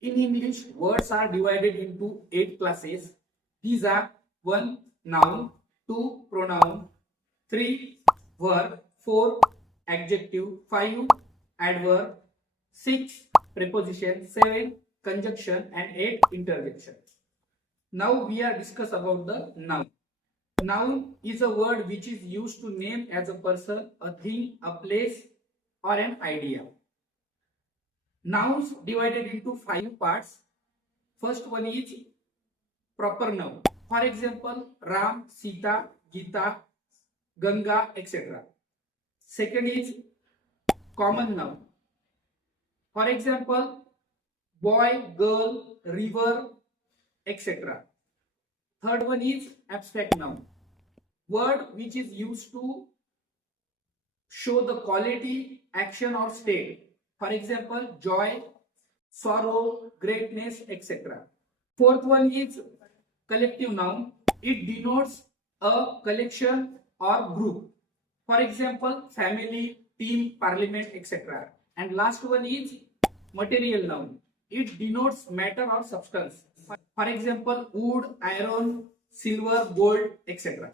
In English, words are divided into 8 classes. These are 1. Noun, 2. Pronoun, 3. Verb, 4. Adjective, 5. Adverb, 6. Preposition, 7. Conjunction, and 8. Interjection. Now we are discuss about the noun. Noun is a word which is used to name as a person, a thing, a place, or an idea. Nouns divided into 5 parts. First one is proper noun. For example, Ram, Sita, Gita, Ganga, etc. Second is common noun. For example, boy, girl, river, etc. Third one is abstract noun. Word which is used to show the quality, action, or state. For example, joy, sorrow, greatness, etc. Fourth one is collective noun. It denotes a collection or group. For example, family, team, parliament, etc. And last one is material noun. It denotes matter or substance. For example, wood, iron, silver, gold, etc.